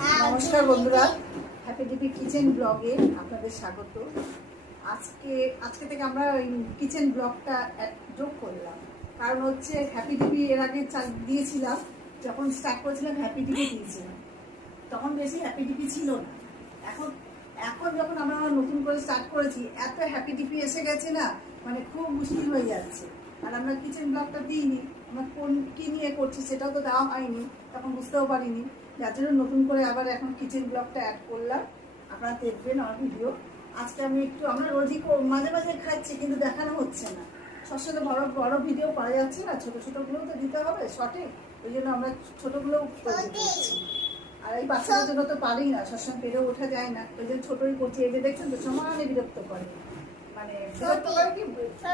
নমস্কার বন্ধুরা, happy DP kitchen ব্লগে আপনাদের স্বাগত। আজকে থেকে আমরা ওই কিচেন ব্লগটা যোগ করলাম, কারণ হচ্ছে হ্যাপি ডিপি এর আগে দিয়েছিলাম, যখন স্টার্ট করেছিলাম হ্যাপি ডিপি দিয়েছিলাম, তখন বেশি হ্যাপি ডিপি ছিল না। এখন এখন যখন আমরা নতুন করে স্টার্ট করেছি, এত হ্যাপি ডিপি এসে গেছে না, মানে খুব মুশকিল হয়ে যাচ্ছে। আর আমরা কিচেন ব্লগটা দিইনি, আমরা কী নিয়ে করছি সেটাও তো দেওয়া হয়নি, তখন বুঝতেও পারিনি। যার জন্য নতুন করে আবার এখন কিচেন ব্লগটা অ্যাড করলাম। আপনারা দেখবেন আমার ভিডিও। আজকে আমি আমরা রোজই মাঝে মাঝে খাচ্ছি, কিন্তু দেখানো হচ্ছে না। সবসময় তো বড় বড় ভিডিও করা যাচ্ছে না, ছোটো ছোটোগুলোও তো দিতে হবে শর্টে, ওই জন্য আমরা ছোটোগুলোও করছি। আর এই বাচ্চাদের জন্য তো পারি না, সবসময় পেরেও ওঠা যায় না, ওই জন্য ছোটোই করছি। এই যে দেখছেন তো, সমানে বিরক্ত করে, মানে বিরক্ত করে কি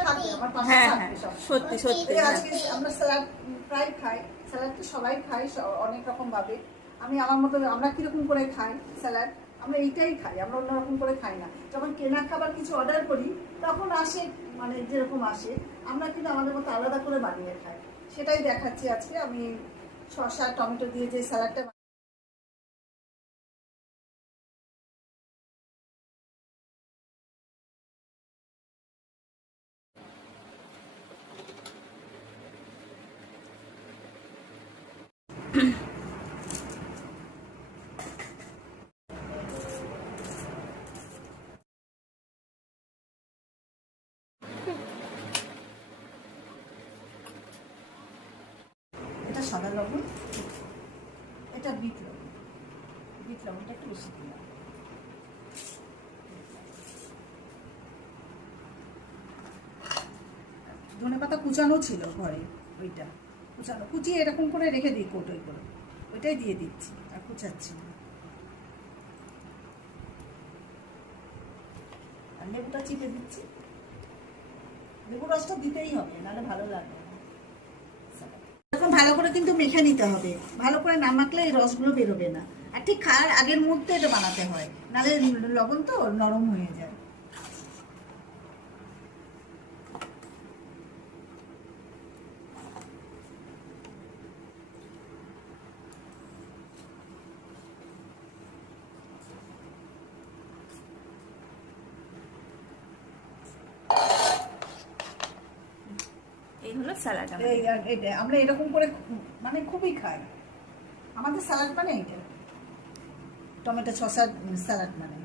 থাকবে আমার পাশে থাকবে সব। সত্যি সত্যি আজকে আমরা স্যালাড প্রায় খাই, স্যালাড তো সবাই খাই অনেক রকম ভাবে। আমি আমার মতো, আমরা কিরকম করে খাই স্যালাড, আমরা এইটাই খাই, আমরা অন্যরকম করে খাই না। যখন কেনা খাবার কিছু অর্ডার করি তখন আসে, মানে যেরকম আসে, আমরা কিন্তু আমাদের মতো আলাদা করে বানিয়ে খাই। সেটাই দেখাচ্ছি আজকে। আমি শসা টমেটো দিয়ে যে স্যালাডটা এটা সাদা লবণ, এটা বিট লবণটা একটু বেশি দিলাম। ধনেপাতা কুচানো ছিল ঘরে, ওইটা কুচিয়ে এরকম করে রেখে দিই কৌটোয় করে, ওইটাই দিয়ে দিচ্ছি, আর কুচাচ্ছি না। আর লেবুটা চিপে দিচ্ছি, লেবু রসটা দিতেই হবে, নাহলে ভালো লাগবে না। এখন ভালো করে কিন্তু মেখে নিতে হবে, ভালো করে না মাখলে এই রসগুলো বেরোবে না। আর ঠিক খাওয়ার আগের মুহূর্তে এটা বানাতে হয়, নাহলে লবণ তো নরম হয়ে যায়। এই হলো স্যালাড। এটা আমরা এরকম করে মানে খুবই খাই, আমাদের স্যালাড মানে এইটা, টমেটো শসার স্যালাড মানে।